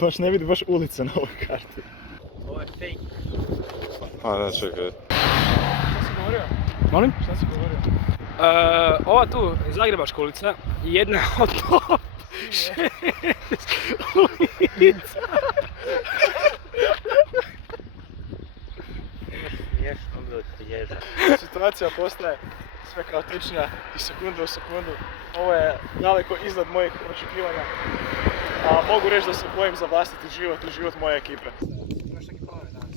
baš ne vidi baš ulica na ovoj karti. Ovo je fake. A da, čekaj. Šta si govorio? Molim? Šta si govorio? Ova tu, Zagrebačka ulica, je jedna od top 6 ulica. Smiješno bilo se ježa. Situacija postaje sve kaotičnija iz sekunde u sekundu. Ovo je daleko iznad mojih očekivanja. A mogu reći da se bojim za vlastiti život i život moje ekipe. Imaš neki planove danas?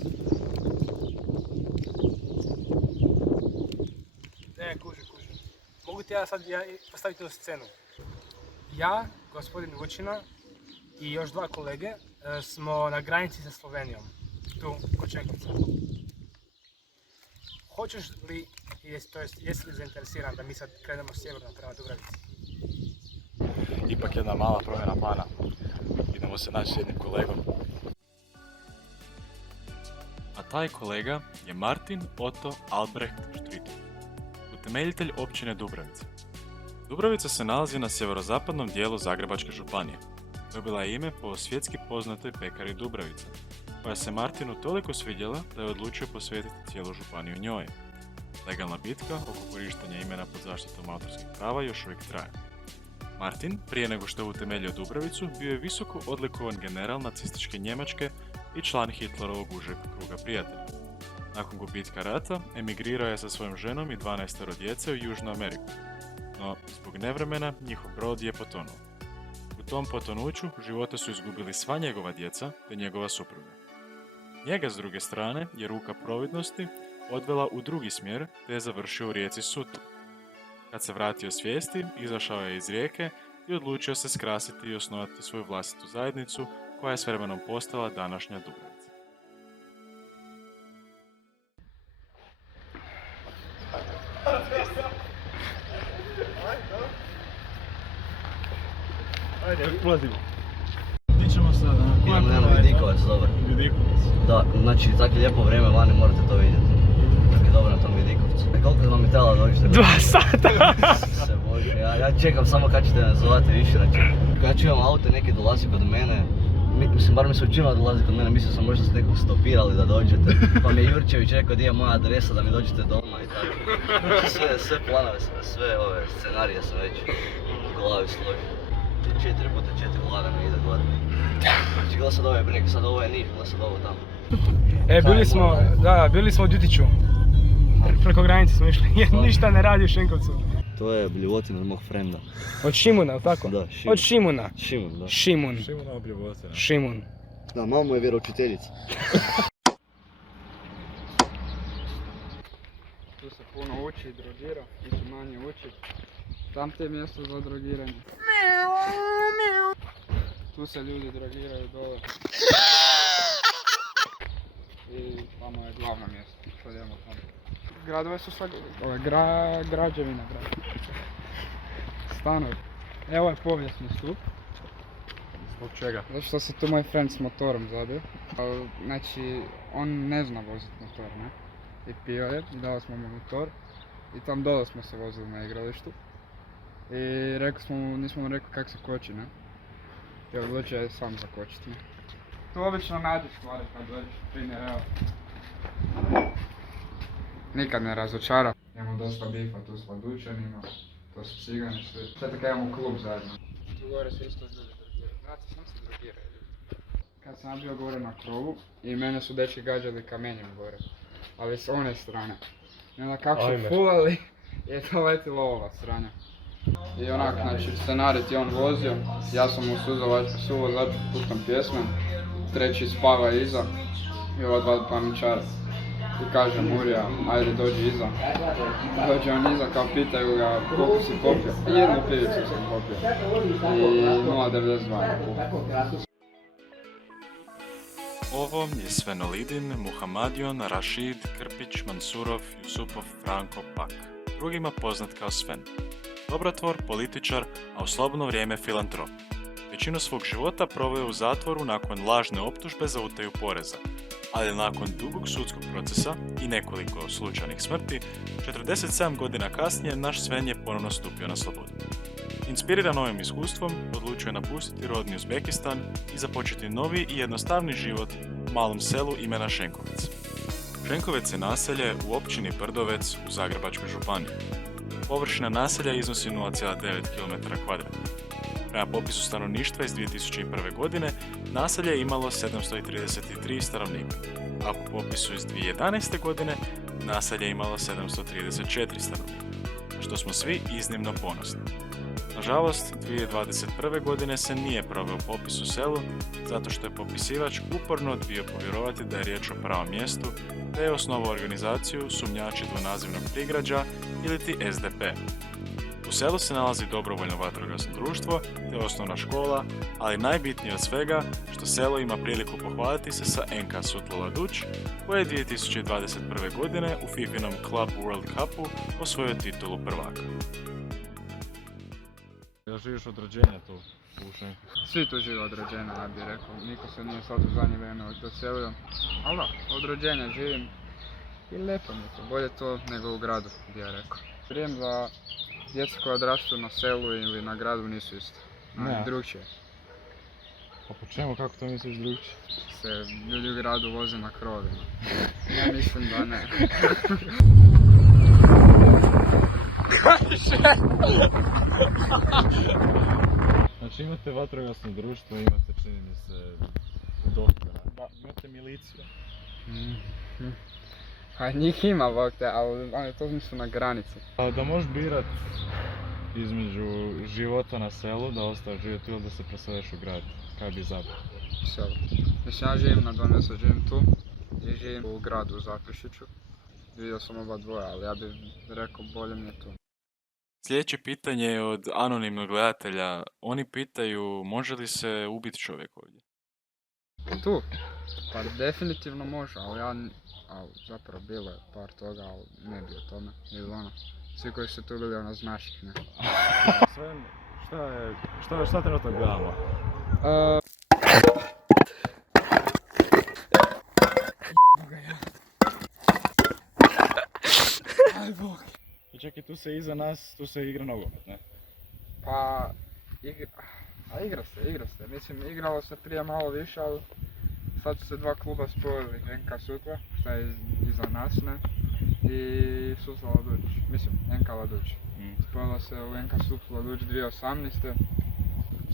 Ne, kuži. Mogu ti ja sad postaviti u scenu. Ja, gospodin Vučina i još dva kolege smo na granici sa Slovenijom, tu kod Čenkovca. Hoćeš li, jesi li zainteresiran da mi sad krenemo sjeverno prema Dubravici? Ipak jedna mala promjena plana. Idemo se naći s jednim kolegom. A taj kolega je Martin Otto Albrecht Štritl, utemeljitelj općine Dubravica. Dubravica se nalazi na sjeverozapadnom dijelu Zagrebačke županije. Dobila je ime po svjetski poznatoj pekari Dubravica, koja se Martinu toliko svidjela da je odlučio posvetiti cijelu županiju njoj. Legalna bitka oko korištenja imena pod zaštitom autorskih prava još uvijek traje. Martin, prije nego što je utemeljio Dubravicu, bio je visoko odlikovan general nacističke Njemačke i član Hitlerovog užeg kruga prijatelja. Nakon gubitka rata, emigrirao je sa svojom ženom i 12 djece u Južnu Ameriku, no zbog nevremena njihov brod je potonuo. U tom potonuću živote su izgubili sva njegova djeca te njegova supruga. Njega s druge strane je ruka providnosti odvela u drugi smjer te je završio u rijeci Sutl. Kad se vratio svijesti, izašao je iz rijeke i odlučio se skrasiti i osnovati svoju vlastitu zajednicu koja je s vremenom postala današnja Dubravica. Ajde, ulazimo. Gdje ćemo sad? Idemo na Vidikovac, dobro. Vidikovac. Da, znači tako lijepo vrijeme vani, morate to vidjeti. Tako je dobro na tom Vidikovcu. Koliko vam je trebalo dođete? 2 sata! Se bože, ja čekam samo kad ćete me zvati više, znači. Kad čujem aute neki dolazi kod mene, mislim, bar mi se učinilo da dolazi kod mene, mislio sam možda ste nekog stopirali da dođete. Pa mi je Jurčević rekao gdje je moja adresa da mi dođete doma i tako. Sve planove, sve ove scenarije sam već u glavi složio. 4x4 vlada mi ide gore. Znači gleda sad ovaj breg, sad ovo je Niš, gleda sad ovo tamo. Bili smo u Djutiću. Preko granice smo išli, jer ništa ne radi u Šenkovcu. To je bljuvotina od mog frenda. Od Šimuna, ili tako? Da, Šimun. Od Šimuna. Šimun, da. Šimun. Šimunova bljuvotina. Šimun. Da, mama je vjeroučiteljica. Tu se puno uči i drogira, tu se manje uči. Tam te je mjesto za drogiranje. Tu se ljudi drogiraju dole. I tamo je glavno mjesto, što idemo tamo. Gradove su sve, građevina. Stanovi. Evo je povijesni stup. Zbog čega? Zato što se tu moj friend s motorom zabio. Znači, on ne zna voziti motor, ne? I pio je, i dali smo mu motor. I tam dole smo se vozili na igralištu. I nismo mu rekli kako se koči, ne? I odlučio je sam zakočiti, ne? Tu obično nađeš stvari kad dođeš, primjer, evo. Nikad ne razočara. Imamo dosta bifa tu s Vladućanima, to su cigani svi. Sad tako imamo klub zajedno. Tu gore se isto ljudi drogiraju. Znate, sam se drogiraju ljudi. Kad sam bio gore na krovu i mene su dečki gađali kamenjem gore. Ali s one strane. I onda kako su fulali, je to letilo ova strana. I onak, znači, scenarij ti on vozio, ja sam u suvozaču puštam pjesme, treći spava iza i ova dva paničara. I kaže Murija, ajde dođi iza. Dođe on iza, kao pitaju ga koliko si popio. I jednu pivicu sam popio. I 0,92. Ovo je Svenolidin, Muhamadion, Rashid, Krpić, Mansurov, Jusupov, Franko, Pak. Drugima poznat kao Sven. Dobrotvor, političar, a u slobodno vrijeme filantrop. Većinu svog života proveo je u zatvoru nakon lažne optužbe za utaju poreza, ali nakon dugog sudskog procesa i nekoliko slučajnih smrti, 47 godina kasnije naš Sven je ponovno stupio na slobodu. Inspiriran ovim iskustvom, odlučio je napustiti rodni Uzbekistan i započeti novi i jednostavni život u malom selu imena Šenkovec. Šenkovec je naselje u općini Brdovec u Zagrebačkoj županiji. Površina naselja iznosi 0,9 km². Prema popisu stanovništva iz 2001. godine, naselje je imalo 733 stanovnika, a po popisu iz 2011. godine, naselje je imalo 734 stanovnika, što smo svi iznimno ponosni. Nažalost, 2021. godine se nije proveo popis u selu, zato što je popisivač uporno odbio povjerovati da je riječ o pravom mjestu, te je osnovao organizaciju Sumnjači dvonazivnog prigrađa iliti SDP. U selu se nalazi dobrovoljno vatrogasno društvo te osnovna škola, ali najbitnije od svega što selo ima priliku pohvaliti se sa NK Sutla Laduć, koje je 2021. godine u FIFInom Club World Cupu osvojio titulu prvaka. Jel živiš od rođenja tu u Šenkovcu? Svi tu žive od rođenja, ja bih rekao. Niko se nije sad u zadnje vrijeme doselio. Ali da, od rođenja živim i lijepo mi je to. Bolje to nego u gradu, bi ja rekao. Vrijeme za djeca koja odrastu na selu ili na gradu nisu isto. Ne. Drugčije. Pa po čemu, kako to misliš drugčije? Se ljudi u gradu voze na krovima. Ja mislim da ne. Znači imate vatrogasno društvo, imate čini mi se doktora. Da, imate miliciju. A njih ima, bog te, ali to nisu na granici. A da možeš birat između života na selu, da ostaje živjeti ili da se preseliš u grad, kaj bi izabrao? Selo. Mislim, ja živim na 2 mjesta, živim tu i živim u gradu u Zaprešiću. Vidio sam oba dvoja, ali ja bih rekao bolje mi je tu. Sljedeće pitanje je od anonimnog gledatelja. Oni pitaju može li se ubiti čovjek ovdje? Tu? Pa definitivno može, ali zapravo bilo je par toga, ali ne bi o tome. Ili ono, svi koji su tu bili znaš ih, ne. Šta trenutno gledamo? I čekaj, tu se iza nas, tu se igra nogomet, ne? Pa, igra se. Mislim, igralo se prije malo više, ali sad su se 2 kluba spojili, NK Sutla, šta je iza nas, ne, i Sutla Laduć, mislim, NK Laduć. Spojilo se u NK Sutla Laduć 2018.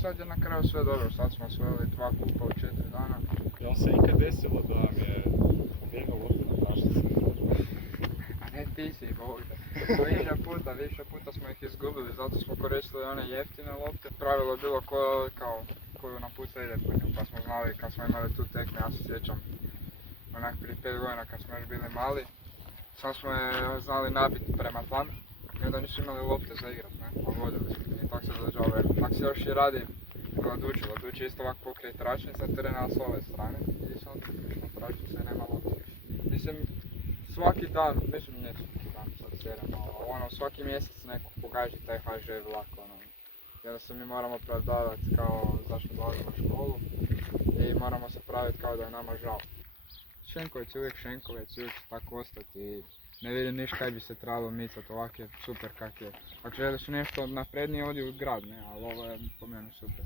Sad je na kraju sve dobro, sad smo osvojili 2 kupa u 4 dana. Jel se ikad desilo da vam je pobjegao lopta na prašnici? A ne ti si, Bogda. Više puta smo ih izgubili, zato smo koristili one jeftine lopte. Pravilo je bilo koju napuca ide po nju, pa smo znali kad smo imali tu tekme, ja se sjećam onak prije 5 godina kad smo još bili mali. Sam smo je znali nabiti prema tam i onda nisu imali lopte za igrat, ne, a vodili smo i tako se dođava. Tako se još i radi u Laduću. Laduć je isto ovako pokrije tračnica terena s ove strane i sam prišno tračnica i nema lopte. Mislim, svaki dan, mislim ne svaki dan, sad sjeram malo, ono svaki mjesec neko pogađa taj HŽ vlak, ono. Jer se mi moramo pravdavati kao zašto dolazimo na školu i moramo se praviti kao da je nama žao. Šenkovec je uvijek Šenkovec, uvijek će tako ostati i ne vidim niš kaj bi se trebalo micati, ovak je super kak je. Ako želiš nešto naprednije, odi u grad, ne, ali ovo je po meni super.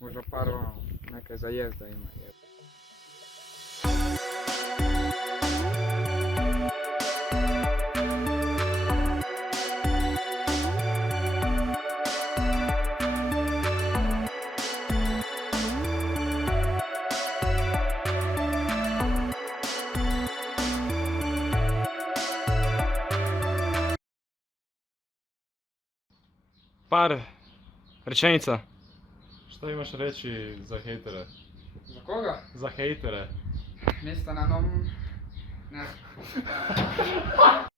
Možda par ono, neke za jest da ima. Par rečenica. Šta imaš reći za hejtere? Za koga? Za hejtere. Mjesta na novom... Ne znam.